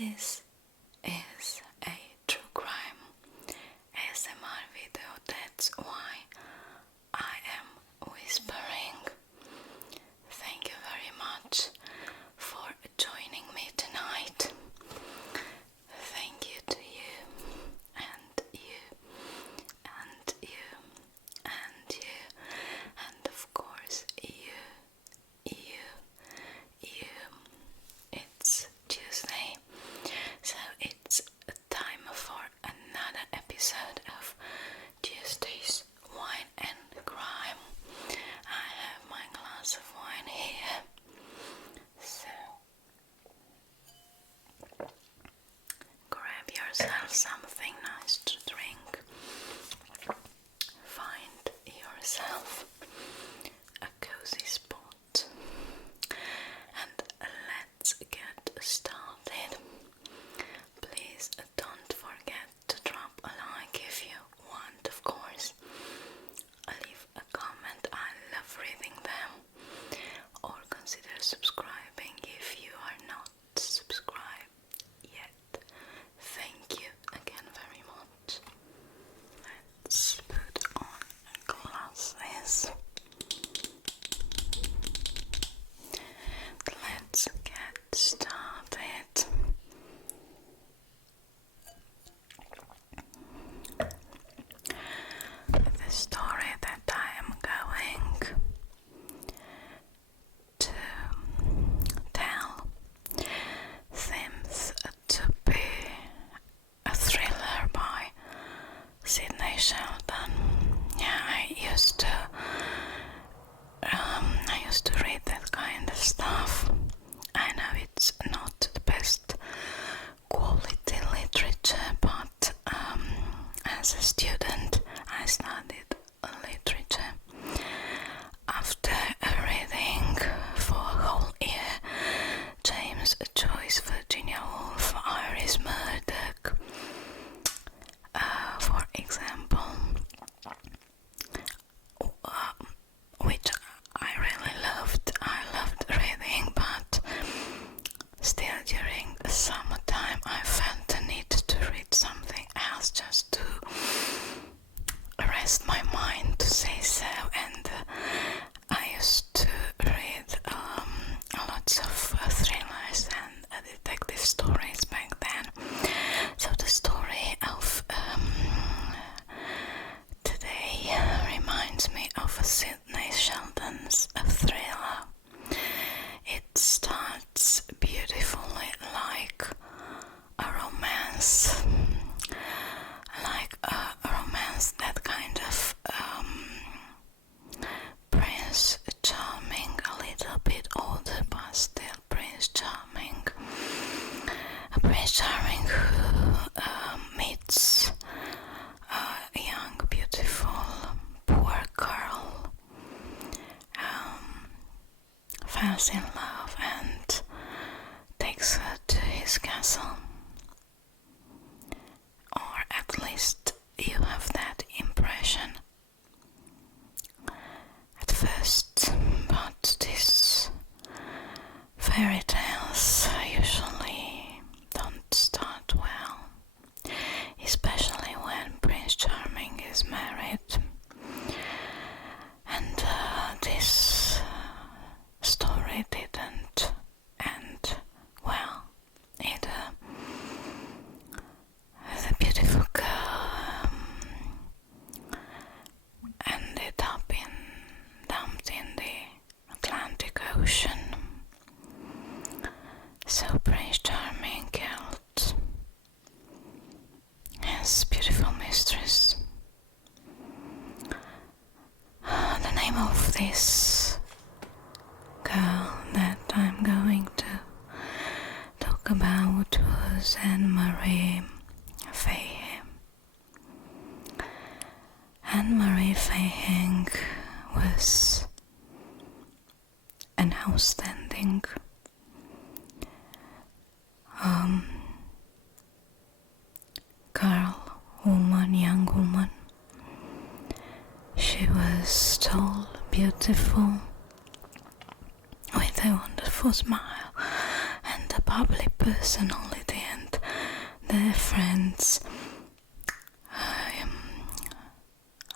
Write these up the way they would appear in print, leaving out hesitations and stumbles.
This is a true crime ASMR video, that's why I am whispering. Thank you very much for joining me tonight. Thank you to you, and you, and you, and you, and of course you. It's Tuesday, so it's time for another episode of Tuesday's Wine and Crime. I have my glass of wine here, so grab yourself something nice to drink. Find yourself a cozy spot and let's get started. Please don't forget to drop a like if you want, of course. Leave a comment, I love reading them. Or consider subscribing if you are not subscribed yet. Thank you again very much. Let's put on glasses. Let's get started. The story that I am going to tell seems to be a thriller by Sidney Sheldon. Yeah, I used to read that kind of stuff. I know it's not the best quality literature, but as a student I studied literature. After reading for a whole year James Joyce, Virginia Woolf, Iris Murdoch, for example, which I really loved. I loved reading, but still during the summertime I felt the need to read something else just to rest my mind, to say so, and I used to read lots of thrillers and detective stories back then. So the story of today reminds me of a Sidney Sheldon's thriller. It starts beautifully like a romance, that kind of Prince Charming, a little bit older but still Prince Charming. A Prince Charming who meets a young, beautiful, poor girl, falls in love and takes her to his castle. Or at least you have that impression at first, but these fairy tales usually don't start well, especially when Prince Charming is married. And this story didn't end well either. The beautiful girl ended up dumped in the Atlantic Ocean. So Prince Charming killed his beautiful mistress. The name of this girl that I'm going to talk about was Marie Fahey. Marie Fahey was an outstanding young woman. She was tall, beautiful, with a wonderful smile and a bubbly personality, their friends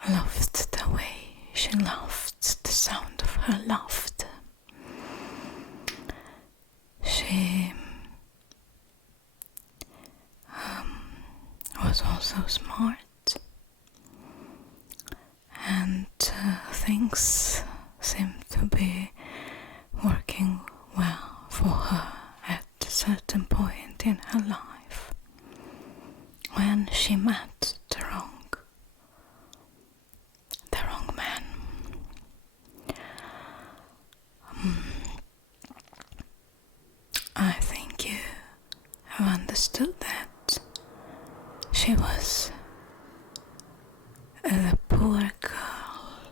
loved the way she laughed, the sound of her laughter. She was also smart, and things seemed to be working well for her at a certain point in her life when she met the wrong man. I think you have understood that she was a poor girl,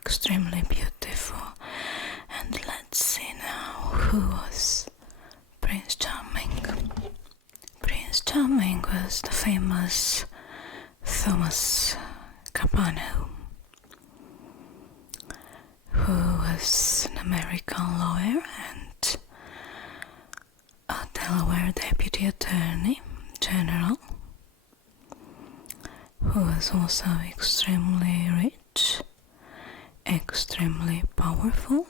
extremely beautiful. And let's see now who was Prince Charming. Prince Charming was the famous Thomas Capano, who was an American lawyer and a Delaware deputy attorney general, who was also extremely rich, extremely powerful,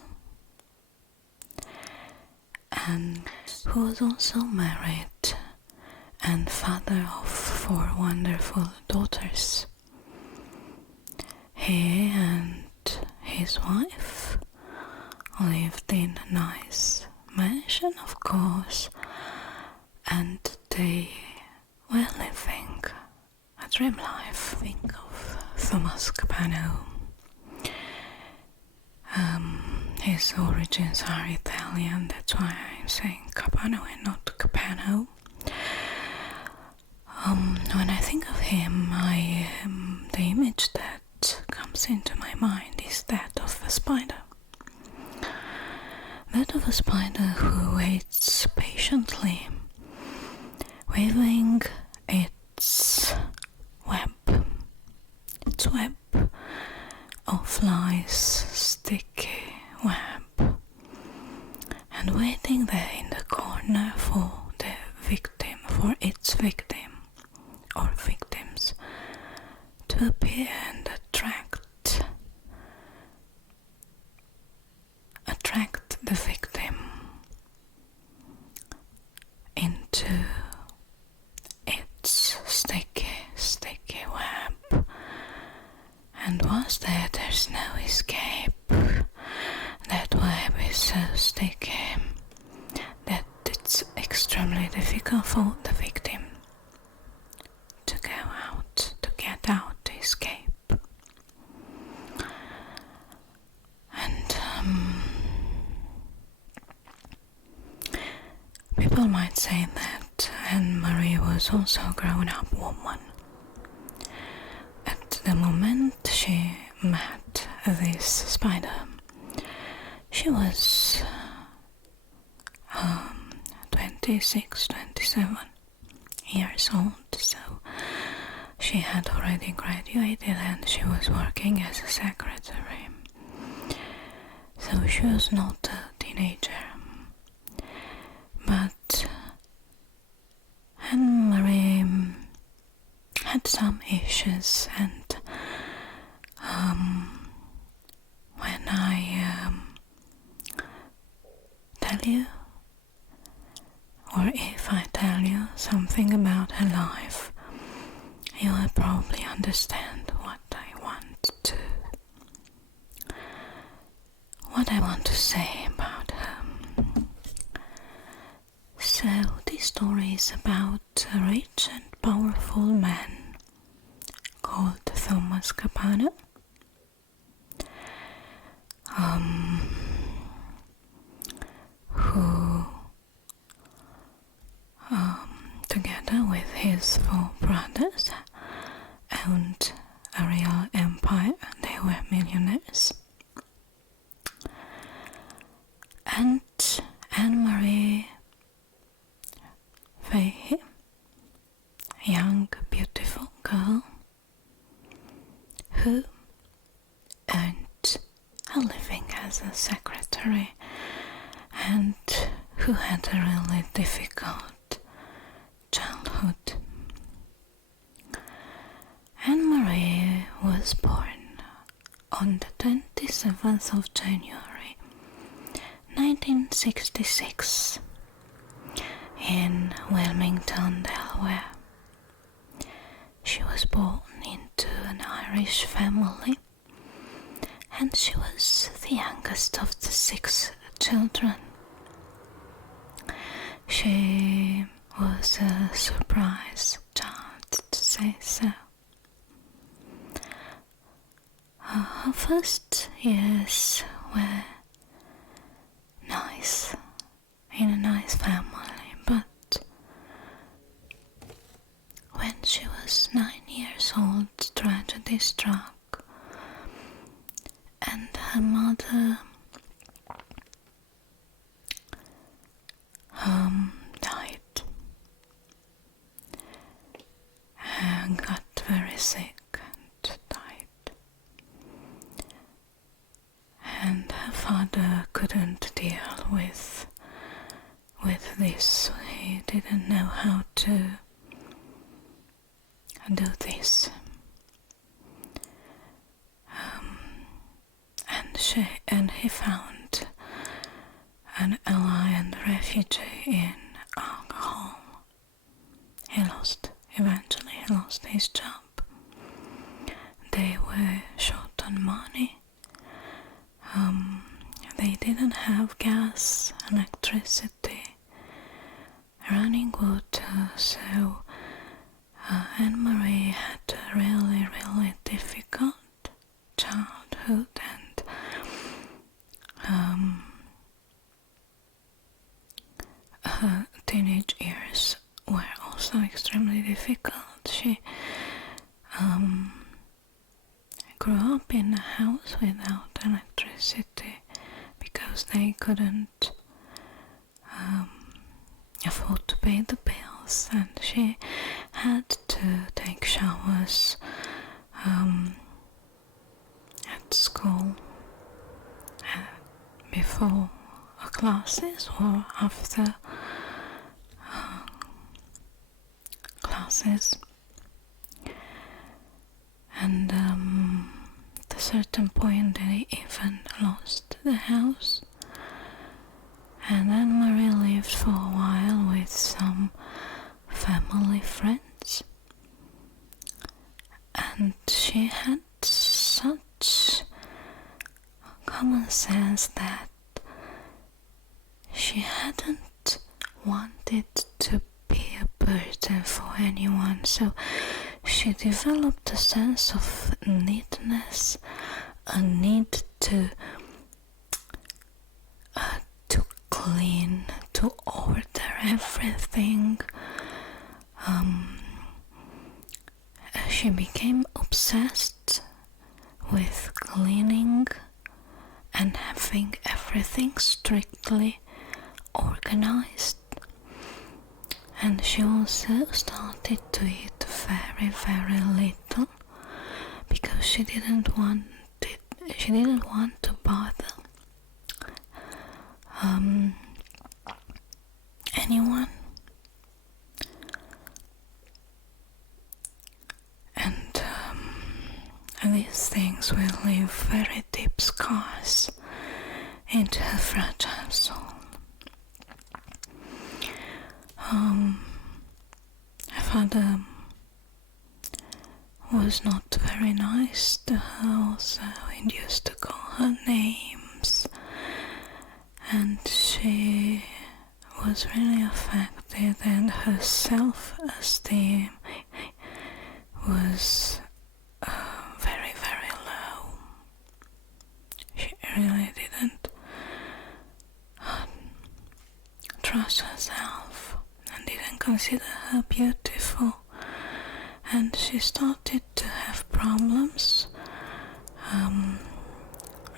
and who was also married and father of 4 wonderful daughters. He and his wife lived in a nice mansion, of course, and they were living a dream life. Think of Thomas Capano. His origins are Italian, that's why I'm saying Capano and not Capano. When I think of him, the image that comes into my mind is that of a spider. That of a spider who waits patiently, weaving its web of flies, sticky web, and waiting there in the corner for the victim, for its victim or victims to appear and attract the victim into its sticky web. And once there's no escape. That web is so sticky that it's extremely difficult for the victim to go out, to get out, to escape. And people might say that Anne-Marie was also a grown-up woman. At the moment she met this spider, she was 26, 27 years old, so she had already graduated and she was working as a secretary. So she was not a teenager. But Anne-Marie had some issues, and when I tell you, or if I tell you something about her life, you will probably understand what I want to say about her. So this story is about a rich and powerful man called Thomas Capano, who together with his 4 brothers owned a real empire. They were millionaires. And Anne-Marie Fahey, a young beautiful girl who earned a living as a secretary and who had a really difficult childhood. Anne-Marie was born on the 27th of January 1966 in Wilmington, Delaware. She was born into an Irish family, and she was the youngest of the 6 children. She was a surprise child, to say so. Her first years were nice, in a nice family, but when she was 9 years old, tragedy struck, and her mother died and got very sick and died. And her father couldn't deal with this. He didn't know how to do this. And he found an ally and refugee in alcohol. Eventually he lost his job. They were short on money. They didn't have gas, electricity, running water, so Anne-Marie had a really, really difficult childhood, and her teenage years were also extremely difficult. She grew up in a house without electricity because they couldn't afford to pay the bills, and she had to take showers at school before classes or after classes. And at a certain point they even lost the house, and Anne-Marie lived for a while with some family friends, and she had such common sense that she hadn't wanted to be a burden for anyone, so she developed a sense of neatness, a need to clean, to order everything. She became obsessed with cleaning and having everything strictly organized. And she also started to eat very, very little because she didn't want to bother anyone. And these things will leave very deep scars into her fragile soul. Her father was not very nice to her also. He used to call her names, and she was really affected, and her self-esteem was very, very low. She really didn't trust herself and didn't consider her beautiful, and she started to have problems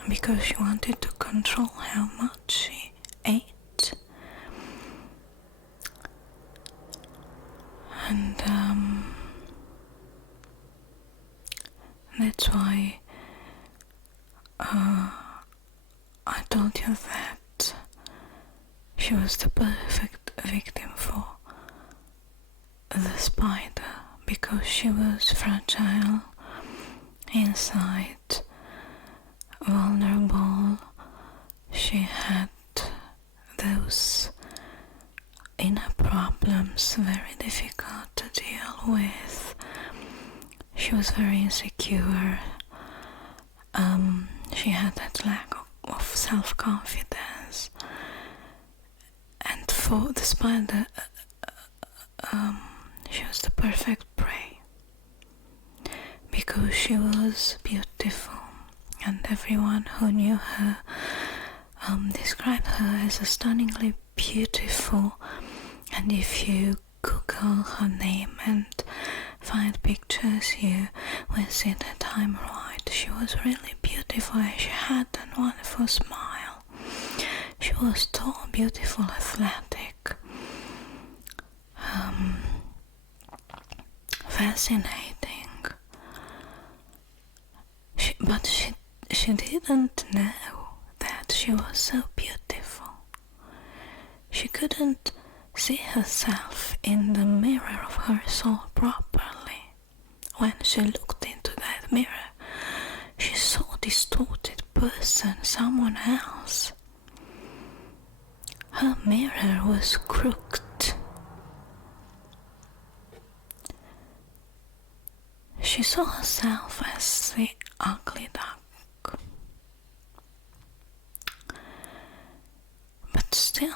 because she wanted to control how much she ate, and that's why I told you that she was the perfect victim for the spider, because she was fragile inside, vulnerable. She had those inner problems very difficult to deal with. She was very insecure. She had that lack of self-confidence, and despite the she was the perfect prey because she was beautiful, and everyone who knew her described her as stunningly beautiful. And if you Google her name and find pictures, you will see that I'm right. She was really beautiful, and she had a wonderful smile. She was tall, beautiful, athletic, fascinating. But she didn't know that she was so beautiful. She couldn't see herself in the mirror of her soul properly. When she looked into that mirror, she saw a distorted person, someone else. Her mirror was crooked. She saw herself as the ugly duck. But still,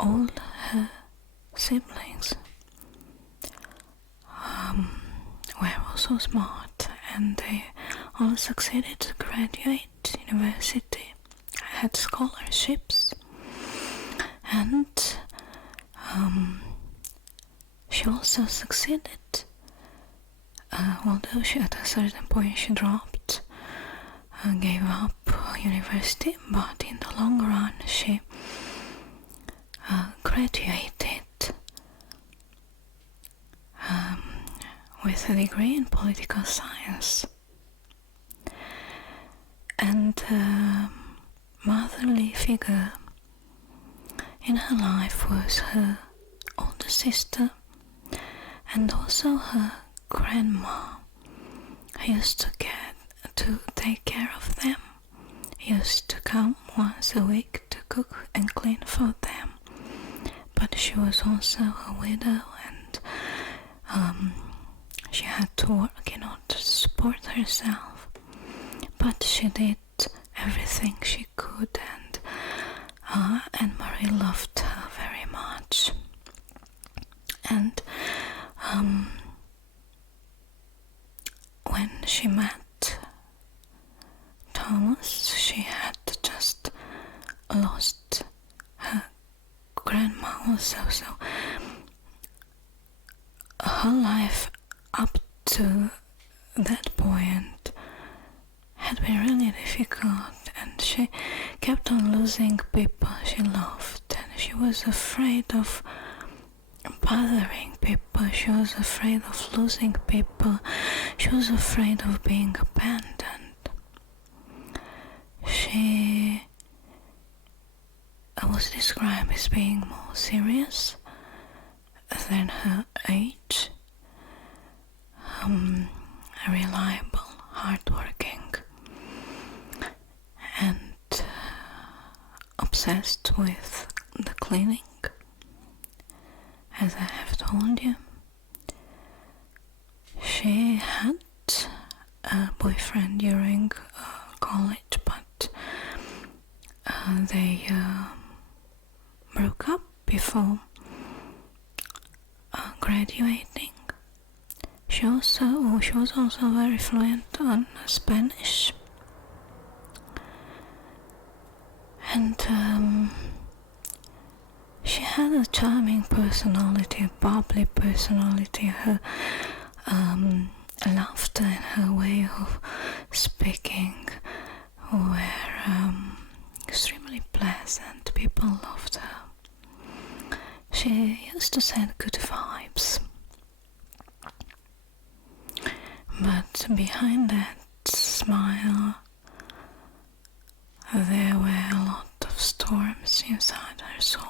all her siblings were also smart, and they all succeeded to graduate university, had scholarships, and she also succeeded, although at a certain point she dropped, gave up university, but in the long run she graduated with a degree in political science. And the motherly figure in her life was her older sister and also her grandma, who used to take care of them, used to come once a week to cook and clean for them. But she was also a widow, and she had to work in order to support herself. But she did everything she could, and Marie loved her very much. And when she met Thomas, she had just lost her grandma also, so her life up to that point had been really difficult, and she kept on losing people she loved, and she was afraid of bothering people, she was afraid of losing people, she was afraid of being abandoned. She was described as being more serious than her age, reliable, hardworking, and obsessed with the cleaning, as I have told you. She had a boyfriend during college, but they broke up before graduating. She was also very fluent on Spanish, and she had a charming personality, a bubbly personality. Her laughter and her way of speaking were extremely pleasant. People loved her. She used to send good vibes. But behind that smile, there were a lot of storms inside her soul.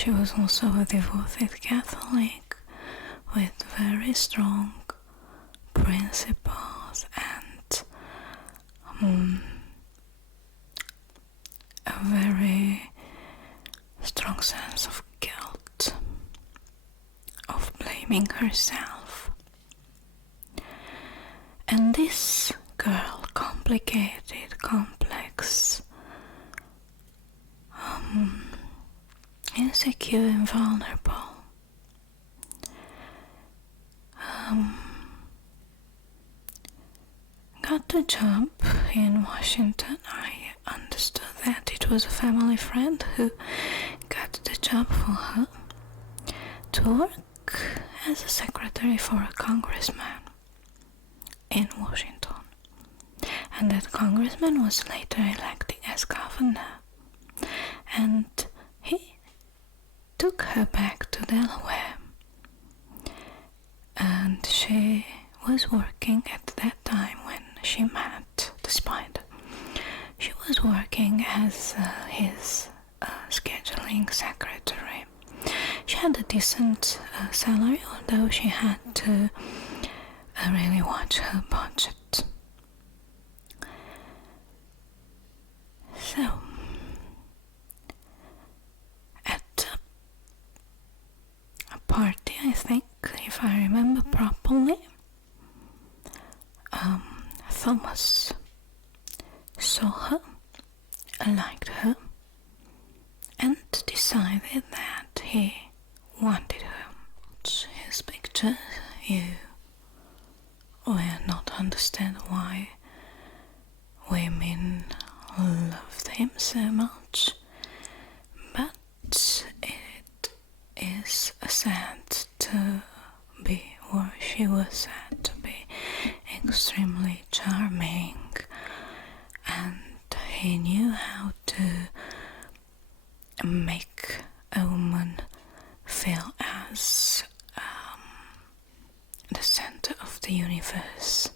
she was also a devoted Catholic with very strong principles and a very strong sense of guilt, of blaming herself. And this girl, complicated, complex, insecure and vulnerable, got the job in Washington. I understood that it was a family friend who got the job for her to work as a secretary for a congressman in Washington. And that congressman was later elected as governor. And he took her back to Delaware. And she was working at that time when she met the spider. She was working as his scheduling secretary. She had a decent salary, although she had to really watch her budget. So, at a party, I think, if I remember properly, Thomas saw her, liked her, and decided that he wanted her. His picture, you will not understand why women loved him so much, but it is sad to be, or she was sad to be, extremely charming, and he knew how to make a woman feel as the center of the universe.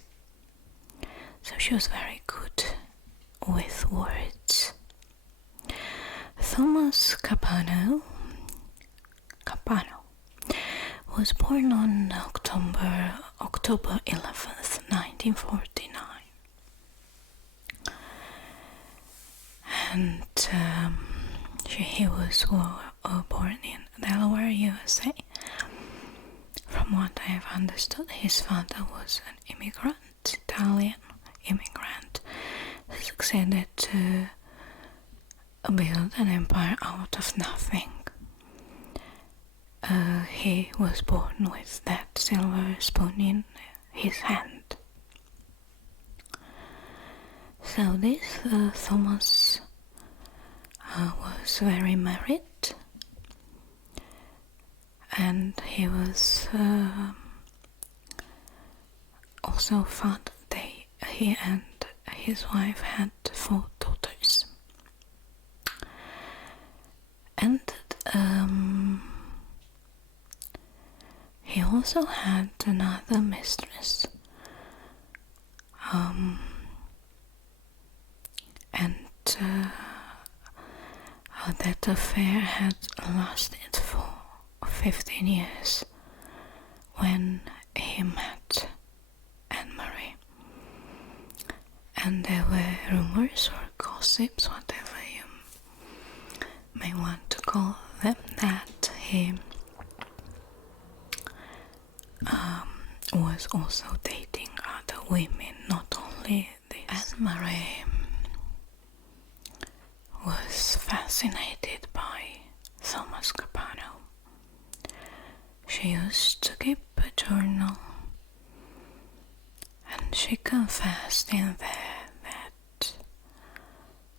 So she was very good with words. Thomas Capano was born on October 11th, 1949. And he was born in Delaware, USA. From what I have understood, his father was an immigrant, Italian immigrant, who succeeded to build an empire out of nothing. He was born with that silver spoon in his hand. So this Thomas was very married, and he was also father. He and his wife had 4 daughters. And he also had another mistress, and that affair had lasted for 15 years when he met Marie. And there were rumors or gossips, whatever you may want to call them, that he was also dating other women, not only this. And Marie was fascinated by Thomas Capano. She used to keep a journal, and she confessed in there that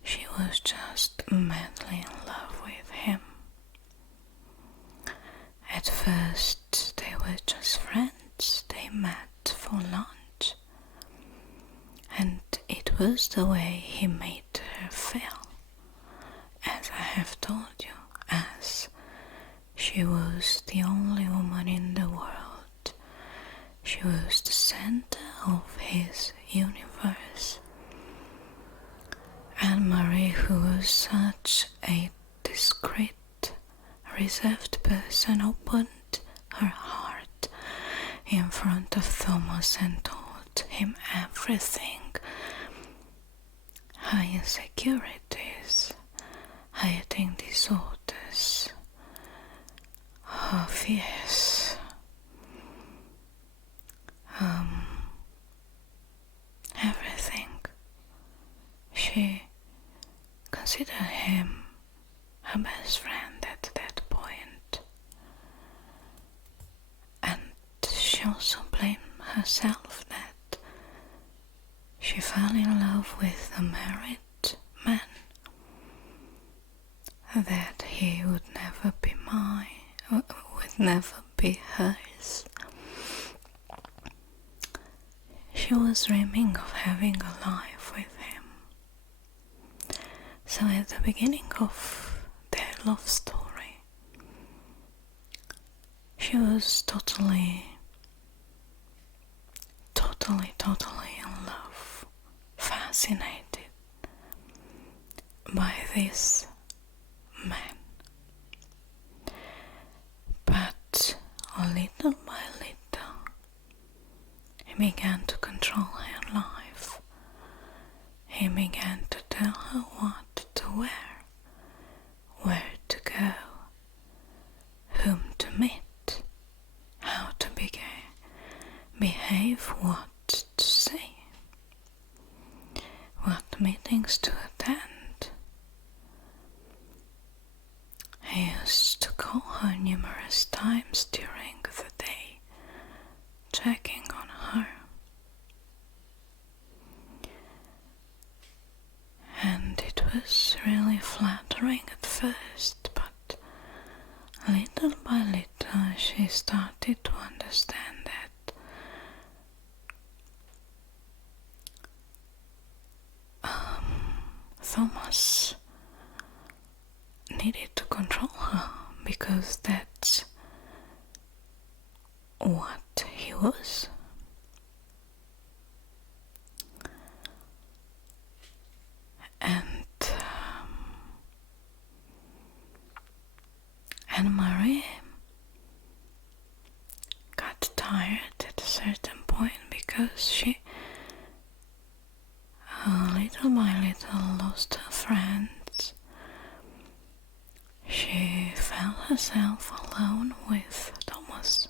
she was just madly in love with him. At first they were just friends, they met for lunch, and it was the way he made her feel, as I have told you, as she was the only woman in the world. She was the center of his universe. And Marie, who was such a discreet, reserved person opened her heart in front of Thomas and told him everything. Her insecurities, her eating disorders, her fears, everything. She considered him her best friend at that point. And she also blamed herself that she fell in love with a married man, that he would never be mine, would never be hers. She was dreaming of having a life with him. So at the beginning of their love story, she was totally in love, fascinated by this man. But little by little, he began to control her life. He began to tell her what to wear, where to go, whom to meet, how to behave, what to say, what meetings to attend. He used to call her numerous times during the day, checking on her. And it was really flattering at first, but little by little she started to understand that Thomas needed to control her, because that's what he was. And Marie got tired at a certain point, because she little by little lost her friends. She felt herself alone with Thomas,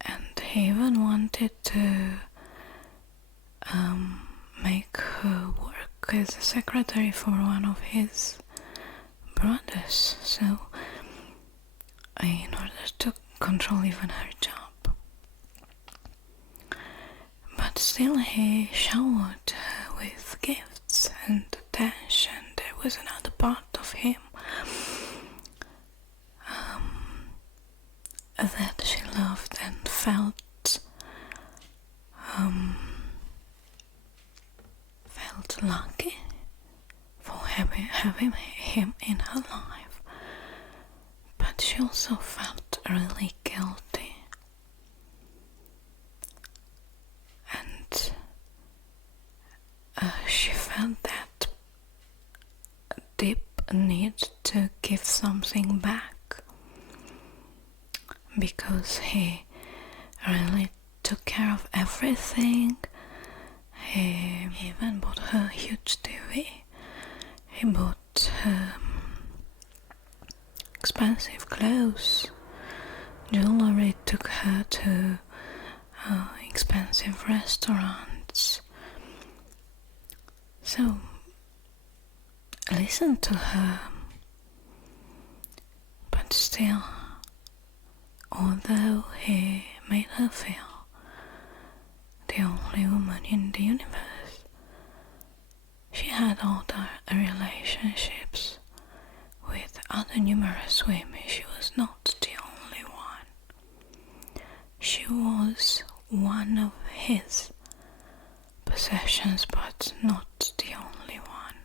and he even wanted to make her work as a secretary for one of his brothers, so in order to control even her job. But still he showered her with gifts and attention. There was another part of him that she loved and felt lucky for having him in her life. But she also felt really guilty, and she felt that deep need to give something back, because he really took care of everything. He even bought her a huge TV. He bought her expensive clothes, jewelry, took her to expensive restaurants. So listen to her. But still, although he made her feel the only woman in the universe, she had other relationships with other numerous women. She was not the only one. She was one of his possessions, but not the only one.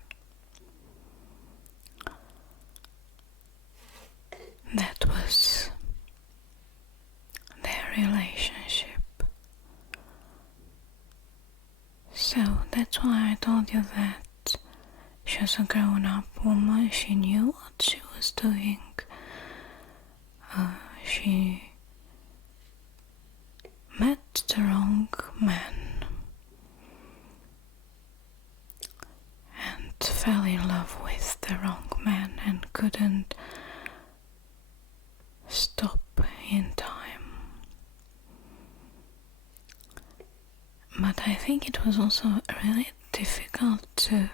That was their relationship. So that's why I told you that she was a grown-up woman. She knew what she was doing. She met the wrong man and fell in love with the wrong man and couldn't stop in time. But I think it was also really difficult to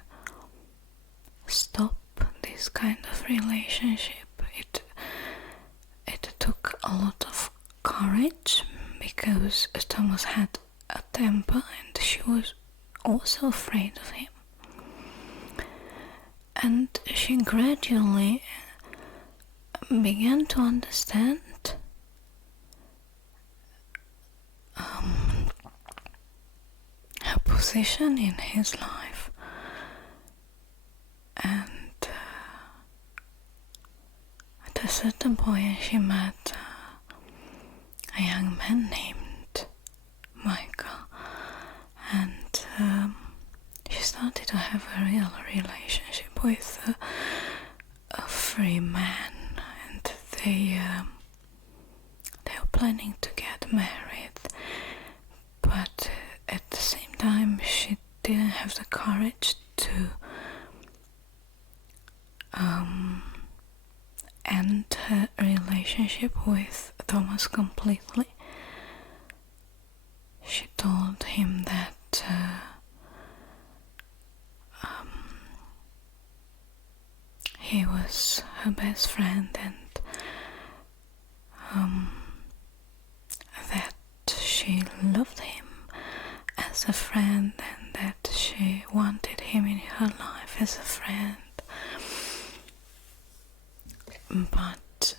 stop this kind of relationship. It took a lot of courage because Thomas had a temper and she was also afraid of him. And she gradually began to understand her position in his life, and at a certain point she met a young man named Michael, and she started to have a real relationship with a free man, and they were planning to get married, but at the same time she didn't have the courage to end her relationship with Thomas completely. She told him that he was her best friend and that she loved him as a friend and that she wanted him in her life as a friend. But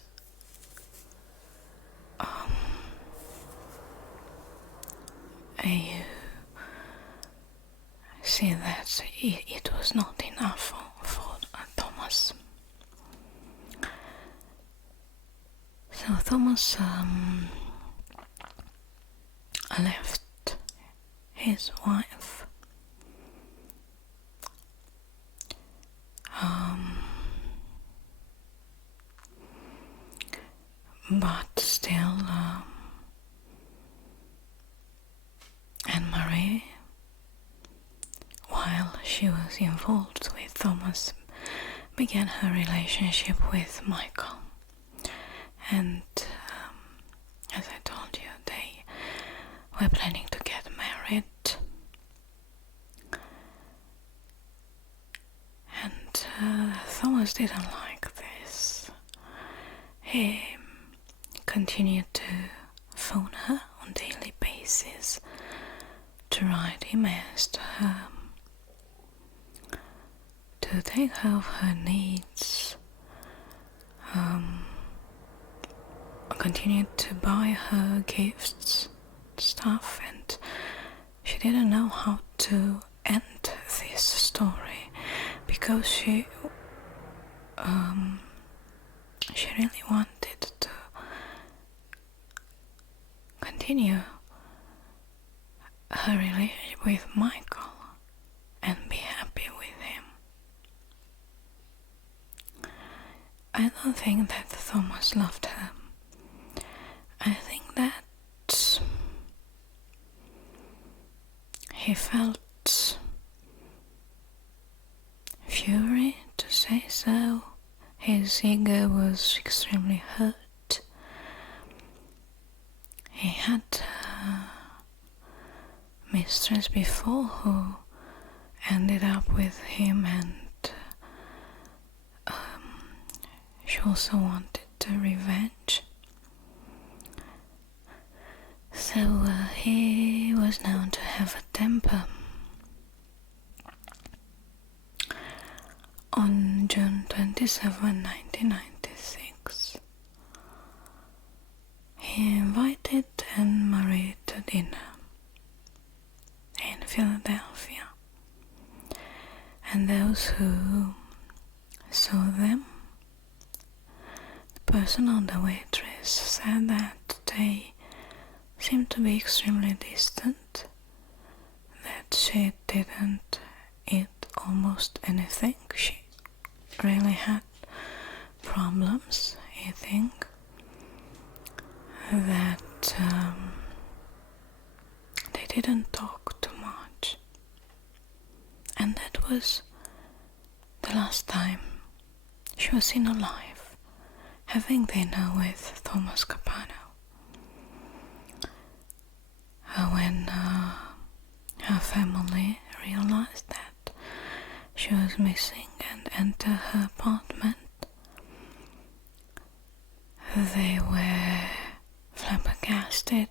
you see that it was not enough for Thomas. So Thomas left his wife. But still, and Marie, while she was involved with Thomas, began her relationship with Michael. And as I told you, they were planning to get married. And Thomas didn't like this. He continued to phone her on a daily basis, to write emails to her, to take care of her needs, continued to buy her gifts, stuff, and she didn't know how to end this story because she really wanted to continue her relationship with Michael and be happy with him. I don't think that Thomas loved her. I think that he felt fury, to say so. His ego was extremely hurt. He had a mistress before who ended up with him, and she also wanted revenge. So he was known to have a temper. On June 27, 1996, he invited Anne-Marie to dinner in Philadelphia, and those who saw them, the person on the waitress said that they seemed to be extremely distant, that she didn't eat almost anything. She really had problems eating, that they didn't talk too much, and that was the last time she was seen alive, having dinner with Thomas Capano. When her family realized that she was missing and entered her apartment, they were flabbergasted.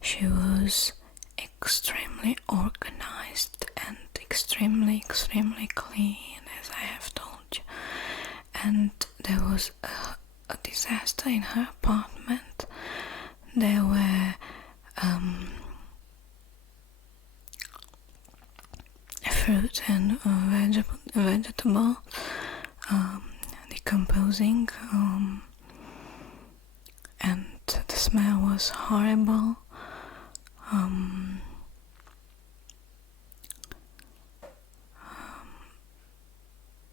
She was extremely organized and extremely clean, as I have told you. And there was a disaster in her apartment. There were fruit and vegetable decomposing, and the smell was horrible.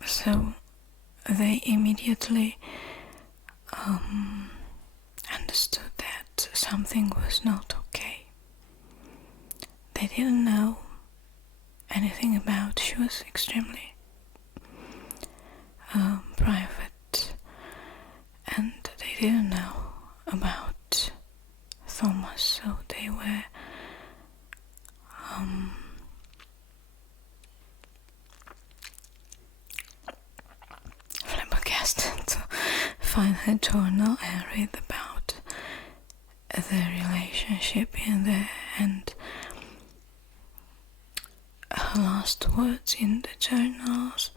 So they immediately understood that something was not okay. They didn't know anything about. She was extremely private, and they didn't know about Thomas, so they were flabbergasted to find her journal and read about the relationship in there, and her last words in the journals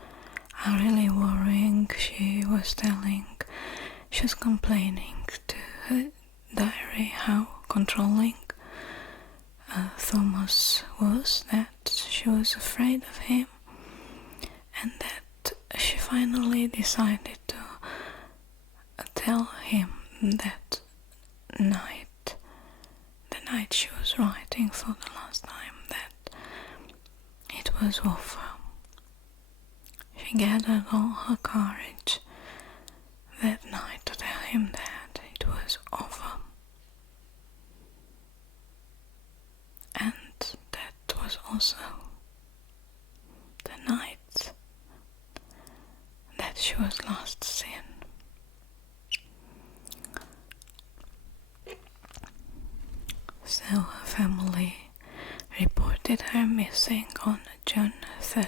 are really worrying. She was complaining to her diary how controlling Thomas was, that she was afraid of him, and that she finally decided to tell him that night, the night she was writing for the last time, that it was over. She gathered all her courage that night to tell him that it was over, and that was also the night that she was last seen. So her family reported her missing on June 30,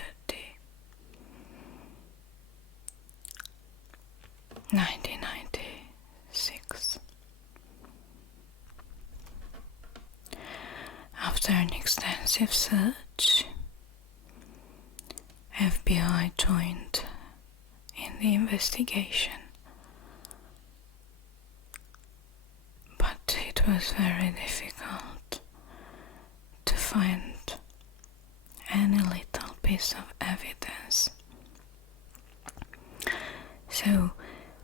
1996. After an extensive search, FBI joined in the investigation, but it was very difficult to find any little piece of evidence. So,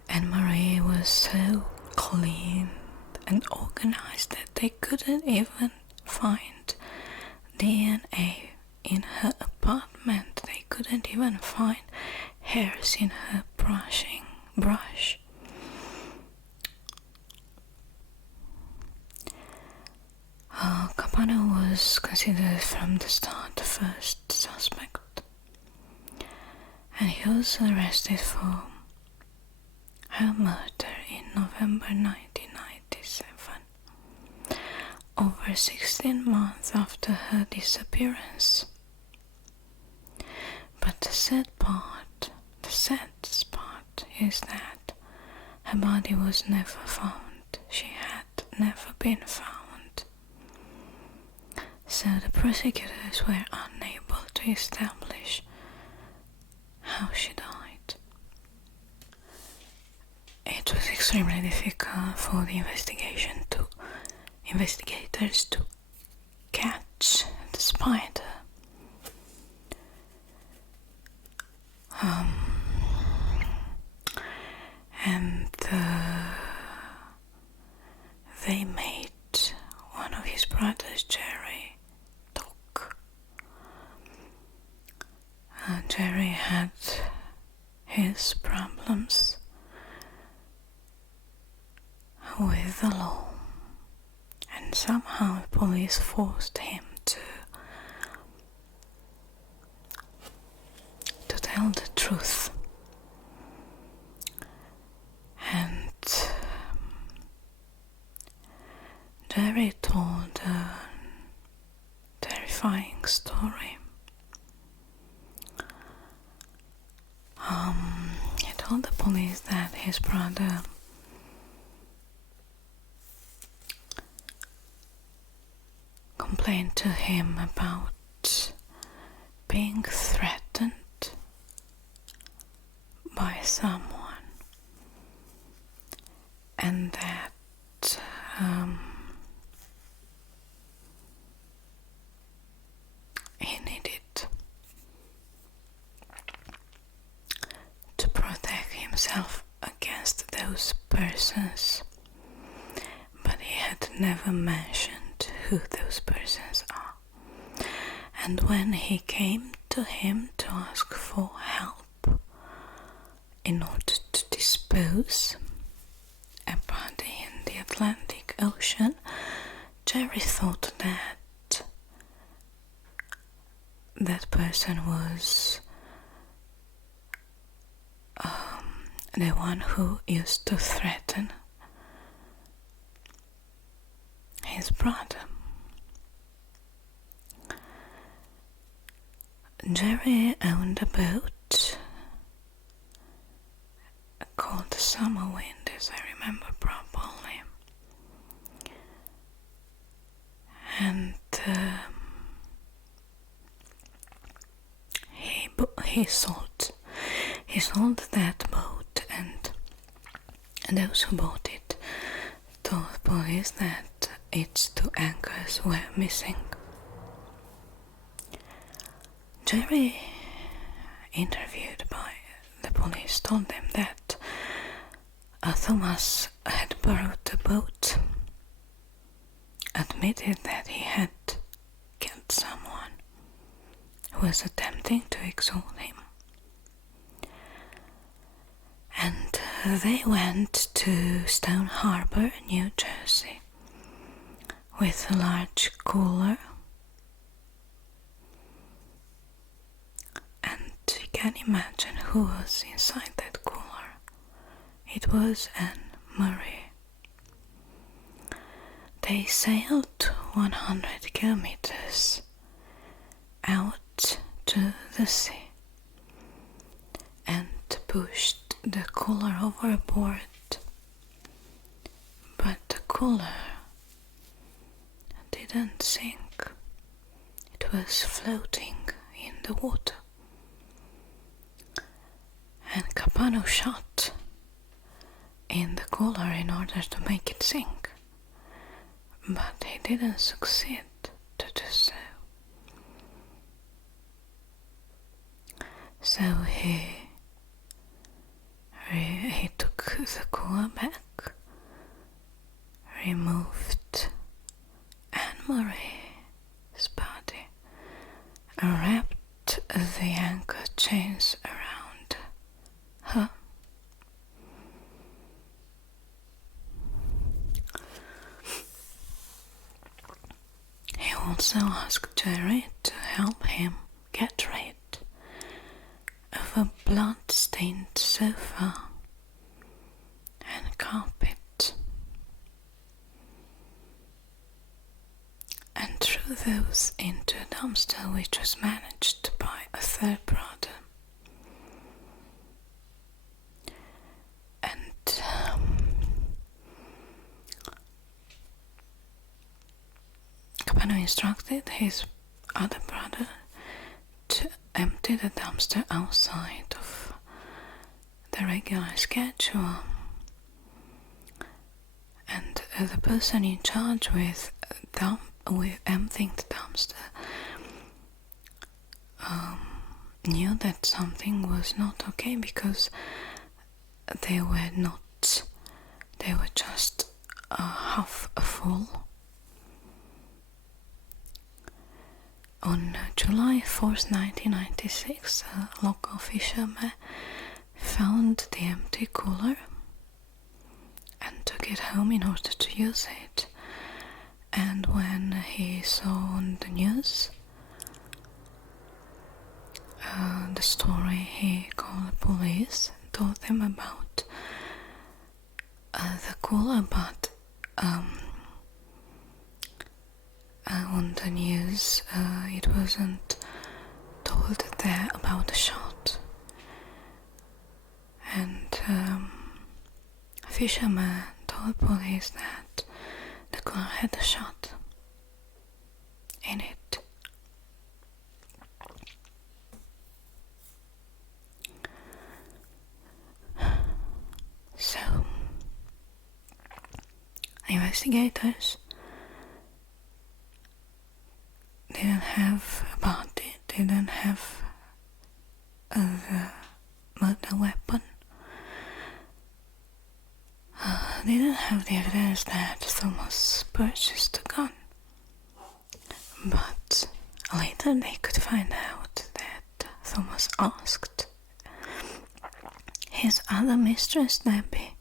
and Marie was so clean and organized that they couldn't even find DNA in her apartment. They couldn't even find hairs in her brush. Capano was considered from the start the first suspect, and he was arrested for her murder in November 1997, over 16 months after her disappearance. But the saddest part is that her body was never found. She had never been found. So the prosecutors were unable to establish how she died. It was extremely difficult for the investigators to catch the spider. And they made one of his brothers, Jerry, talk Jerry had his problems with the law, and somehow the police forced him to tell the truth. And Jerry told a terrifying story. He told the police that his brother complained to him about being threatened by someone, and that he needed to protect himself against those persons, but he had never mentioned who those persons are. And when he came to him to ask for help in order to dispose a body in the Atlantic Ocean, Jerry thought that that person was the one who used to threaten his brother. Jerry owned a boat called the Summer Wind, as I remember properly, and he sold that boat, and those who bought it told the police that its 2 anchors were missing. Jerry, interviewed by the police, told them that Thomas had borrowed the boat, admitted that he had killed someone who was attempting to extort him, and they went to Stone Harbor, New Jersey, with a large cooler. And you can imagine who was inside that cooler. It was Marie. They sailed 100 kilometers out to the sea and pushed the cooler overboard, but the cooler didn't sink. It was floating in the water, and Capano shot in the cooler in order to make it sink, but he didn't succeed to do so. So he took the cooler back, removed Anne-Marie's body, wrapped the anchor chains around her, he also asked Jerry to help him get rid of a blood-stained sofa and carpet, and threw those into a dumpster which was managed by a third brother. And Capano instructed his other brother to empty the dumpster outside of the regular schedule, and the person in charge with emptying the dumpster knew that something was not okay, because they were just half full. On July 4th, 1996, a local fisherman found the empty cooler and took it home in order to use it. And when he saw on the news the story, he called the police and told them about the cooler, but on the news it wasn't told there about the shot. And a fisherman told police that the cooler had a shot in it. So, investigators didn't have the weapon. Didn't have the evidence that Thomas purchased the gun. But later they could find out that Thomas asked his other mistress, Debbie,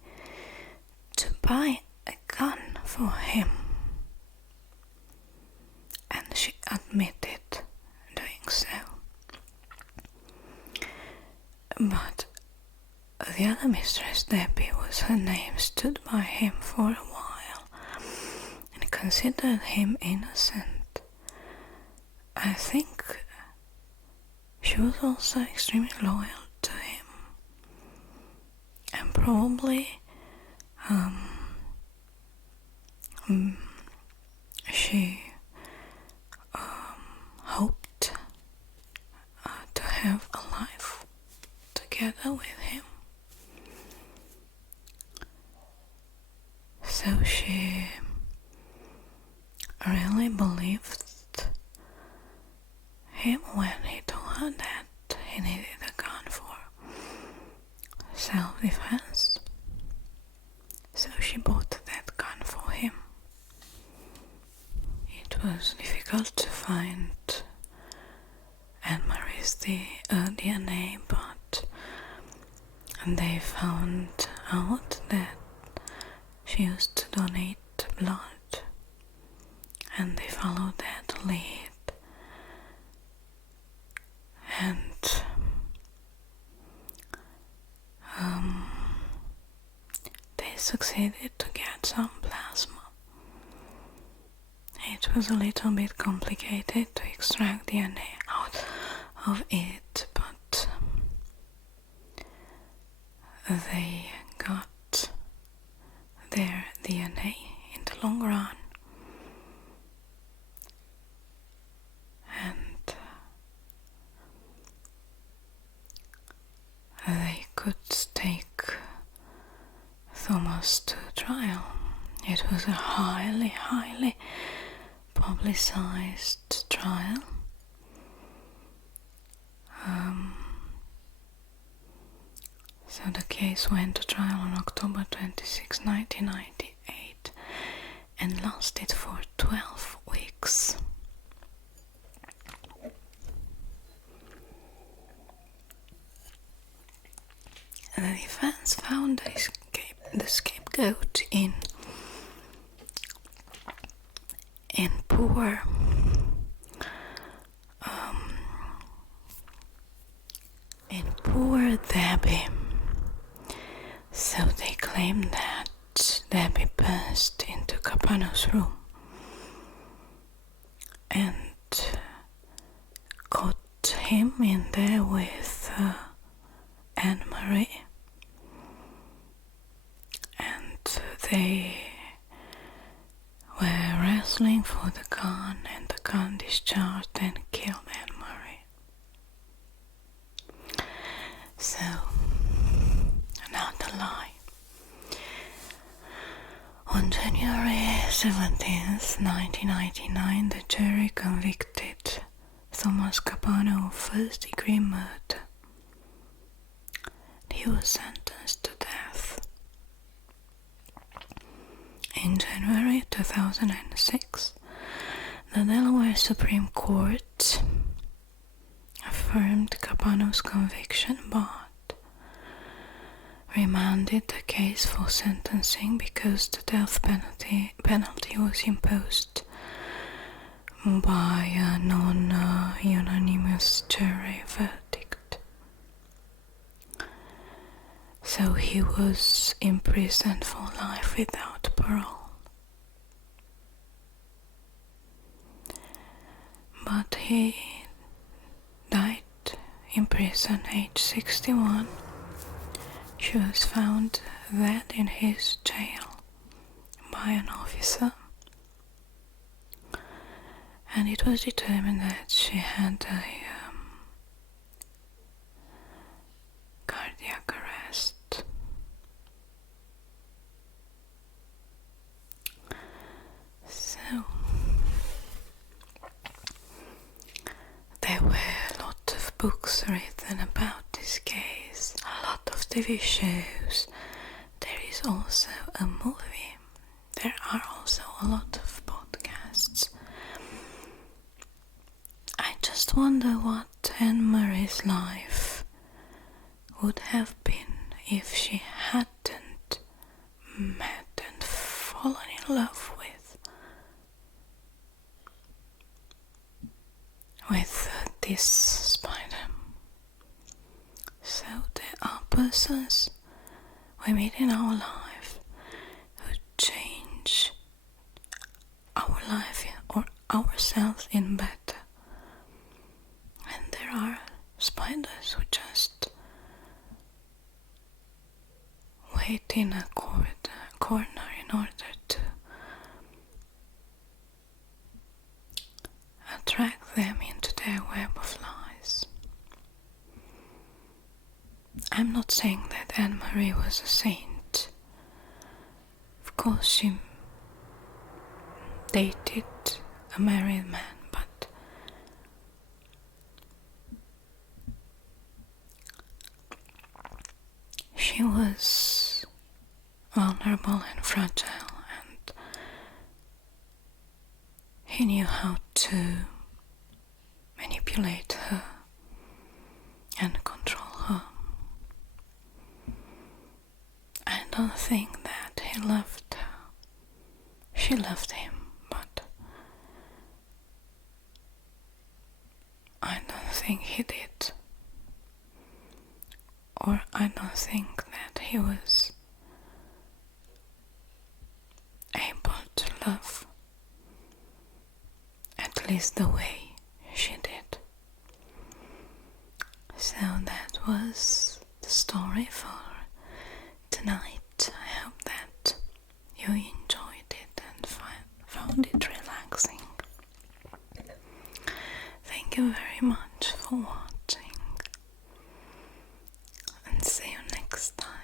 to buy a gun for him. And she admitted doing so. But the other mistress, Debbie, was her name, stood by him for a while and considered him innocent. I think she was also extremely loyal to him, and probably she hoped to have a life together with him. So she really believed him when he told her that he needed a gun for self-defense. So she bought that gun for him. It was difficult to find Anne-Marie's DNA, but they found out that she used to donate blood, and they followed that lead, and they succeeded to get some plasma. It was a little bit complicated to extract DNA out of it, but they got their DNA in the long run, and they could take Thomas to trial. It was a highly publicized trial. So the case went to trial on October 26, 1998 and lasted for 12 weeks. The defense found the scapegoat in poor Debbie. So they claimed that Debbie burst into Capano's room and caught him in there with Anne-Marie, and they were wrestling for the gun, and the gun discharged and killed Anne-Marie. So, another lie. On January 17th, 1999, the jury convicted Thomas Capano of first-degree murder. He was sentenced to death. In January 2006, The Delaware Supreme Court affirmed Capano's conviction but remanded the case for sentencing because the death penalty was imposed by a non-unanimous jury verdict. So he was imprisoned for life without parole. But he died in prison aged 61. She was found dead in his jail by an officer, and it was determined that she had a cardiac arrest. So there were a lot of books written about this case, a lot of TV shows. There is also a movie. There are also a lot of podcasts. I just wonder what Anne-Marie's life would have been if she hadn't met and fallen in love with this spider. So there are persons we meet in our life who change our life or ourselves in better. And there are spiders who just wait in a corner in order to attract them into their web of lies. I'm not saying that Anne-Marie was a saint. Of course she dated a married man, but she was vulnerable and fragile, and he knew how to manipulate her and control her. I don't think that he loved her. She loved him, but I don't think he did. Or I don't think that he was able to love at least the way she did. So that was the story for tonight. I hope that you enjoyed it and found it relaxing. Thank you very much for watching, and see you next time.